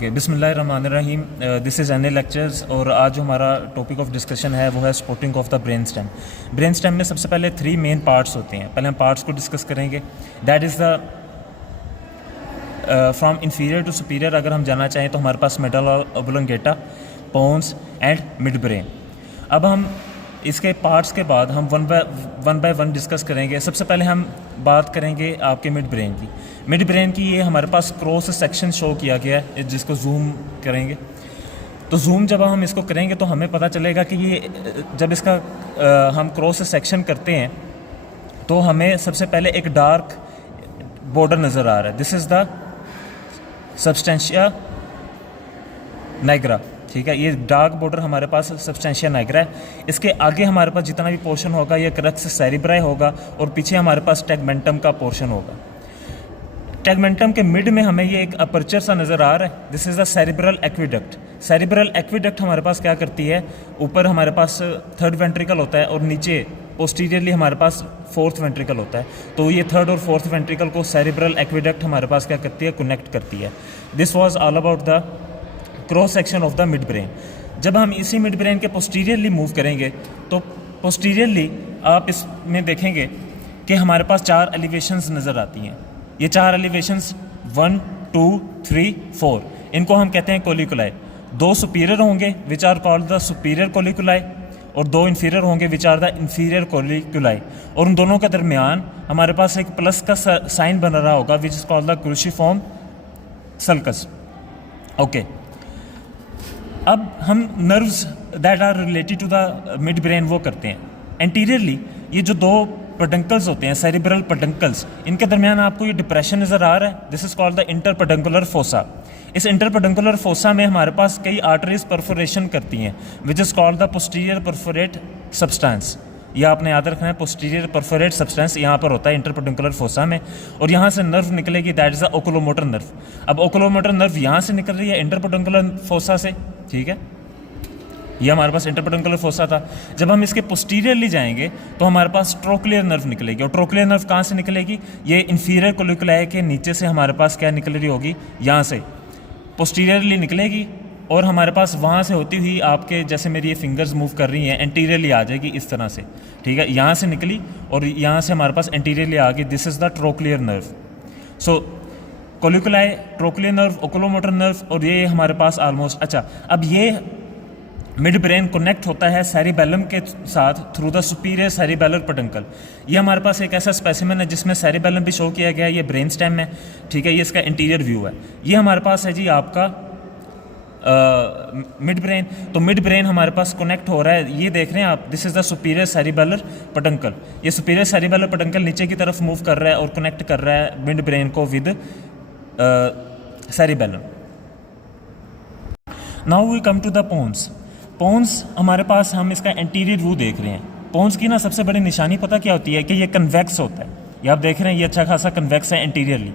Okay बिस्मिल्लाहिर्रहमानिर्रहीम। This is N A lectures और आज जो हमारा टॉपिक ऑफ डिस्कशन है वो है supporting of the brain stem. Brain stem में सबसे पहले 3 मेन पार्ट्स होते हैं। पहले हम पार्ट्स को डिस्कस करेंगे। That is the from inferior to superior अगर हम जाना चाहें तो हमारे पास medulla oblongata, pons and midbrain. अब हम इसके पार्ट्स के बाद हम वन बाय वन डिस्कस करेंगे। सबसे पहले हम बात करेंगे आपके मिड ब्रेन की। मिड ब्रेन की ये हमारे पास क्रॉस सेक्शन शो किया गया है, जिसको जूम करेंगे। तो जूम जब हम इसको करेंगे तो हमें पता चलेगा कि ये जब इसका हम क्रॉस सेक्शन करते हैं तो हमें सबसे पहले एक डार्क बॉर्डर नज़र आ रहा है। This is the substantia Niagara. ठीक है, ये डार्क बॉर्डर हमारे पास सब्सटेंशिया नाइग्रा है। इसके आगे हमारे पास जितना भी पोर्शन होगा ये क्रक्स सेरिब्राई होगा और पीछे हमारे पास टेगमेंटम का पोर्शन होगा। टेगमेंटम के मिड में हमें ये एक अपर्चर सा नज़र आ रहा है। This is the cerebral aqueduct. Cerebral aqueduct हमारे पास क्या करती है, ऊपर हमारे पास 3rd वेंट्रिकल होता है और नीचे पोस्टीरियरली हमारे पास 4th वेंट्रिकल होता है। तो ये 3rd और 4th वेंट्रिकल को सेरिब्रल एक्विडक्ट हमारे पास क्या करती है, कनेक्ट करती है। This was all about the cross section of the mid brain. जब हम इसी मिड ब्रेन के पोस्टीरियरली मूव करेंगे तो पोस्टीरियरली आप इसमें देखेंगे कि हमारे पास 4 एलिवेशंस नज़र आती हैं। ये 4 एलिवेशंस 1, 2, 3, 4 इनको हम कहते हैं कोलिकुलाई। 2 सुपीरियर होंगे which are called the superior colliculi और 2 इन्फीरियर होंगे which are the inferior colliculi. और उन दोनों के दरमियान हमारे पास एक प्लस का साइन बन रहा होगा which is called the cruciform sulcus. Okay, अब हम nerves that are related to the mid brain वो करते हैं। एंटीरियरली ये जो 2 पेडंकल्स होते हैं, सेरिब्रल पेडंकल्स, इनके दरमियान आपको ये डिप्रेशन नज़र आ रहा है। This is called the interpeduncular fossa. इस इंटरपेडंकुलर फोसा में हमारे पास कई आर्टरीज परफोरेशन करती हैं विच is called the posterior perforate substance. यह आपने याद रखना है, पोस्टीरियर परफोरेट सब्सटेंस यहाँ पर होता है इंटरपेडंकुलर फोसा में। और यहाँ से नर्व निकलेगी, that is the oculomotor nerve. अब ओकुलोमोटर नर्व यहाँ से निकल रही है इंटरपेडंकुलर फोसा से। ठीक है, ये हमारे पास इंटरपेडंकुलर फोसा था। जब हम इसके पोस्टीरियरली जाएंगे तो हमारे पास ट्रोक्लियर नर्व निकलेगी। और ट्रोक्लियर नर्व कहाँ से निकलेगी, ये इन्फीरियर कोलिकुलाई के नीचे से हमारे पास क्या निकल रही होगी, यहाँ से पोस्टीरियरली निकलेगी और हमारे पास वहाँ से होती हुई आपके जैसे मेरी ये फिंगर्स मूव कर रही हैं एंटीरियरली आ जाएगी इस तरह से। ठीक है, यहाँ से निकली और यहाँ से हमारे पास एंटीरियरली आ गई। This is the trochlear nerve. So colliculi, trochlear nerve, oculomotor nerve और ये हमारे पास ऑलमोस्ट। अच्छा, अब ये मिड ब्रेन कनेक्ट होता है सेरिबेलम के साथ through the superior cerebellar peduncle. ये हमारे पास एक ऐसा स्पेसिमेन है जिसमें सेरिबेलम भी शो किया गया है। ये ब्रेन स्टेम है। ठीक है, ये इसका इंटीरियर व्यू है। ये हमारे पास है जी आपका मिड ब्रेन। तो मिड ब्रेन हमारे पास कनेक्ट हो रहा है, ये देख रहे हैं आप। This is the superior cerebellar peduncle. ये सुपीरियर सेरिबेलर पेडंकल नीचे की तरफ मूव कर रहा है और कनेक्ट कर रहा है मिड ब्रेन को with cerebellum. Now we come to the pons. Pons हमारे पास, हम इसका एंटीरियर व्यू देख रहे हैं। पोन्स की ना सबसे बड़ी निशानी पता क्या होती है कि ये कन्वेक्स होता है। ये आप देख रहे हैं, ये अच्छा खासा कन्वेक्स है एंटीरियरली।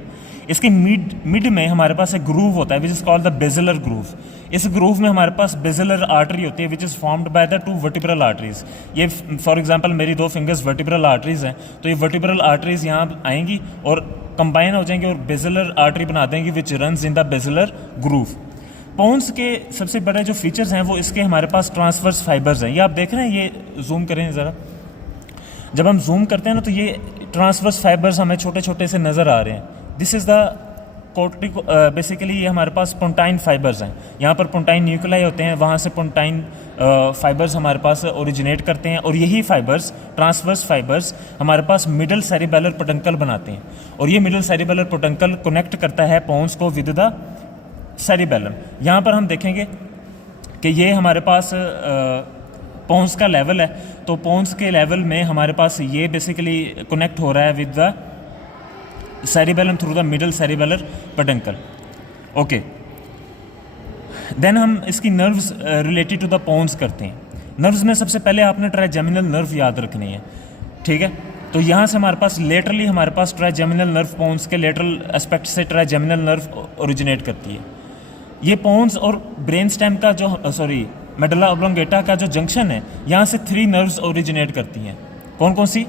इसके मिड में हमारे पास एक ग्रूव होता है which is called the basilar groove. इस ग्रूव में हमारे पास बेजिलर आर्टरी होती है which is formed by the 2 vertebral arteries. ये फॉर एग्जांपल मेरी 2 फिंगर्स वर्टिब्रल आर्टरीज हैं, तो ये वर्टिब्रल आर्टरीज यहाँ आएंगी और कंबाइन हो जाएंगी और बेजिलर आर्टरी बना देंगी which runs in the basilar groove. Pons के सबसे बड़े जो फीचर्स हैं वो इसके हमारे पास ट्रांसवर्स फाइबर्स हैं। ये आप देख रहे हैं, ये जूम करें ज़रा। जब हम जूम करते हैं ना तो ये ट्रांसवर्स फाइबर्स हमें छोटे छोटे से नज़र आ रहे हैं। This is the cortico, basically ये हमारे पास पोंटाइन फाइबर्स हैं। यहाँ पर पोंटाइन न्यूक्लियाई होते हैं, वहाँ से पोंटाइन फाइबर्स हमारे पास ओरिजिनेट करते हैं और यही फाइबर्स, ट्रांसवर्स फाइबर्स, हमारे पास मिडल सेरिबेलर पेडंकल बनाते हैं। और ये मिडल सेरिबेलर पेडंकल कनेक्ट करता है पोन्स को विद द सेरिबेलम। यहाँ पर हम देखेंगे कि ये हमारे पास पोन्स का लेवल है। तो पोन्स के लेवल में हमारे पास ये बेसिकली कनेक्ट हो रहा है with the cerebellum through the middle cerebellar peduncle. Okay, then हम इसकी nerves related to the pons करते हैं। नर्व्स में सबसे पहले आपने ट्राइजेमिनल नर्व याद रखनी है। ठीक है, तो यहाँ से हमारे पास लेटरली हमारे पास ट्राइजेमिनल नर्व पोन्स के लेटरल एस्पेक्ट से ट्राइजेमिनल नर्व ओरिजिनेट करती है। ये पोन्स और ब्रेन स्टेम का जो मेडुला ऑब्लोंगेटा का जो जंक्शन है, यहाँ से 3 नर्व्स ओरिजिनेट करती हैं। कौन कौन सी,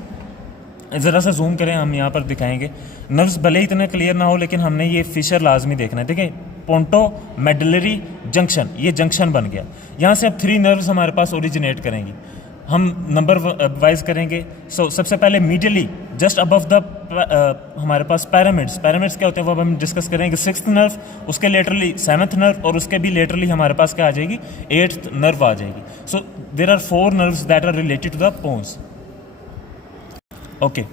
ज़रा सा जूम करें, हम यहाँ पर दिखाएंगे। नर्व्स भले ही इतने क्लियर ना हो लेकिन हमने ये फिशर लाजमी देखना है। ठीक है, पोंटो मेडुलरी जंक्शन, ये जंक्शन बन गया। यहाँ से अब 3 नर्व्स हमारे पास ओरिजिनेट करेंगी, हम नंबर वाइज करेंगे। सबसे पहले मीडियली जस्ट अबव द हमारे पास पैरामिड्स क्या होते हैं वो अब हम डिस्कस करेंगे। 6th नर्व, उसके लेटरली 7th नर्व, और उसके भी लेटरली हमारे पास क्या आ जाएगी, 8th नर्व आ जाएगी। So there are 4 nerves that are related to the pons. Okay,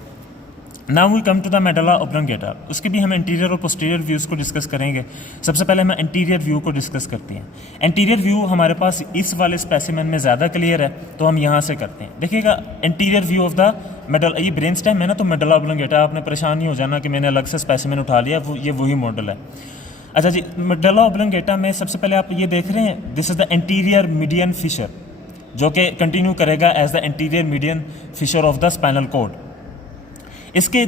now we come to the medulla oblongata. उसके भी हम इंटीरियर और पोस्टीरियर व्यूज़ को डिस्कस करेंगे। सबसे पहले हम इंटीरियर व्यू को डिस्कस करते हैं। इंटीरियर व्यू हमारे पास इस वाले स्पेसिमेन में ज़्यादा क्लियर है, तो हम यहाँ से करते हैं। देखिएगा interior view of the medulla, ये ब्रेन स्टेम है ना, तो मेडुला ऑब्लोंगेटा, आपने परेशान नहीं हो जाना कि मैंने अलग से स्पेसिमेन उठा लिया, वो ये वही मॉडल है। अच्छा जी, मेडुला ऑब्लोंगेटा में सबसे पहले आप ये देख रहे हैं, this is the interior median fissure, जो कि कंटिन्यू करेगा as the interior median fissure of the spinal cord. इसके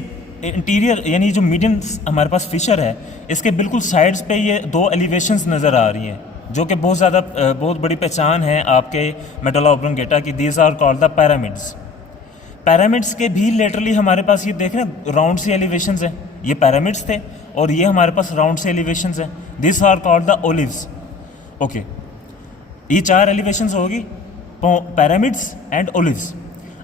इंटीरियर यानी जो मीडियन हमारे पास फिशर है, इसके बिल्कुल साइड्स पे ये 2 एलिवेशंस नज़र आ रही हैं, जो कि बहुत बड़ी पहचान है आपके मेडुला ऑब्लोंगेटा की। These are called the pyramids. Pyramids के भी लेटरली हमारे पास ये देख रहे हैं राउंड सी एलिवेशंस हैं, ये पैरामिड्स थे और ये हमारे पास राउंड से एलिवेशंस हैं। This are called the olives. Okay, ये 4 एलिवेशंस होगी, पैरामिड्स एंड ओलिव्स।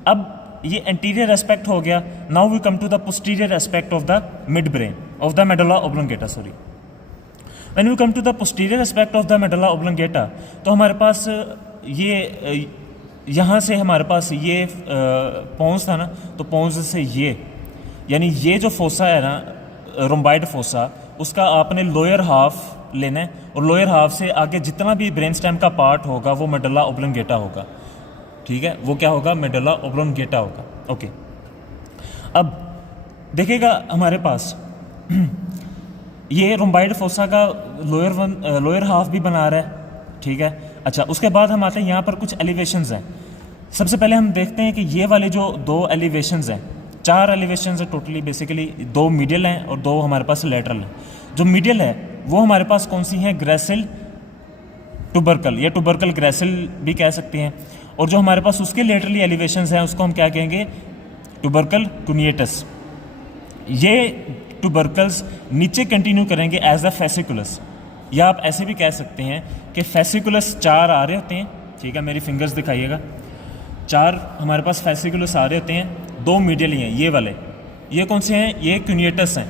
अब ये एंटीरियर एस्पेक्ट हो गया। Now we come to the posterior aspect of the mid brain of the medulla oblongata. Sorry, when we come to the posterior aspect of the medulla oblongata, तो हमारे पास ये यहाँ से हमारे पास ये पोन्स था ना, तो पोन्स से ये यानी ये जो फोसा है ना, रोम्बाइड फोसा, उसका आपने लोअर हाफ लेना है और लोअर हाफ से आगे जितना भी ब्रेन स्टेम का पार्ट होगा वो मेडुला ऑब्लोंगेटा होगा। ठीक है, वो क्या होगा, मेडुला ऑब्लोंगेटा होगा। ओके, अब देखिएगा हमारे पास ये रोम्बाइड फोसा का लोअर हाफ भी बना रहा है। ठीक है, अच्छा, उसके बाद हम आते हैं यहाँ पर कुछ एलिवेशंस हैं। सबसे पहले हम देखते हैं कि ये वाले जो 2 एलिवेशंस हैं, 4 एलिवेशंस हैं टोटली, बेसिकली 2 मीडियल हैं और 2 हमारे पास लेटरल हैं। जो मीडियल है वो हमारे पास कौन सी हैं, ग्रेसिल टुबरकल या टुबरकल ग्रेसिल भी कह सकते हैं। और जो हमारे पास उसके लेटरली एलिवेशंस हैं उसको हम क्या कहेंगे, टुबरकल कुनिएटस। ये टुबरकल्स नीचे कंटिन्यू करेंगे एज द फेसिकुलस, या आप ऐसे भी कह सकते हैं कि फेसिकुलस 4 आ रहे होते हैं। ठीक है, मेरी फिंगर्स दिखाइएगा, 4 हमारे पास फेसिकुलस आ रहे होते हैं, 2 मीडियल ही हैं ये वाले। ये कौन से हैं, ये कुनिएटस हैं,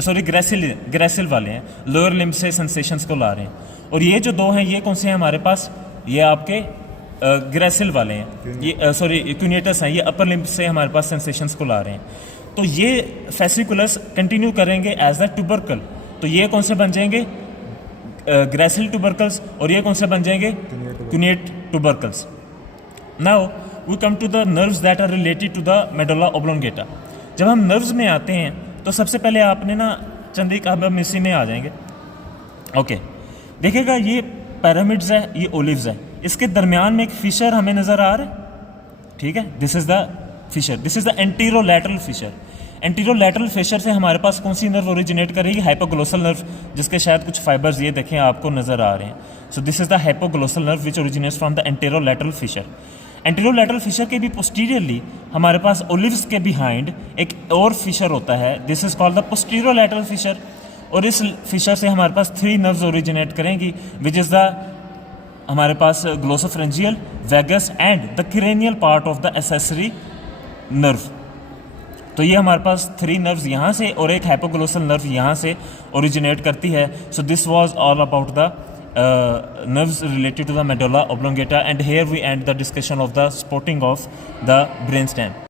सॉरी ग्रेसिल वाले हैं, लोअर लिम्ब से सेंसेशंस को ला रहे हैं। और ये जो 2 हैं ये कौन से हैं हमारे पास, ये आपके ग्रेसिल वाले हैं, ये सॉरी कुनिएटस हैं, ये अपर लिम्ब से हमारे पास सेंसेशंस को ला रहे हैं। तो ये फेसिकुलस कंटिन्यू करेंगे एज द टुबरकल, तो ये कौन से बन जाएंगे, ग्रेसिल टुबरकल्स, और ये कौन से बन जाएंगे, cuneate tubercles. Now we come to the nerves that are related to the medulla oblongata. जब हम नर्व्स में आते हैं तो सबसे पहले आपने ना चंदी का, हम इसी में आ जाएंगे। ओके, देखिएगा ये पैरामिड्स है, ये ओलिव्स है, इसके दरमियान में एक फिशर हमें नज़र आ रहा है। ठीक है, this is the fissure, this is the anterolateral fissure. Anterolateral fissure से हमारे पास कौन सी नर्व ओरिजिनेट करेगी, हाइपोग्लोसल नर्व, जिसके शायद कुछ फाइबर्स ये देखें आपको नज़र आ रहे हैं। So this is the hypoglossal nerve which originates from the anterolateral fissure. Anterolateral fissure के भी पोस्टीरियरली हमारे पास ओलिव्स के बिहाइंड एक और फिशर होता है, this is called the posterolateral fissure. और इस फिशर से हमारे पास 3 नर्व्स ओरिजिनेट करेंगी, विच इज़ द हमारे पास glossopharyngeal, vagus and the cranial part of the accessory nerve. तो ये हमारे पास 3 नर्व्स यहाँ से और एक हाइपोग्लोसल नर्व यहाँ से ओरिजिनेट करती है। So this was all about the nerves related to the medulla oblongata, and here we end the discussion of the supporting of the brainstem.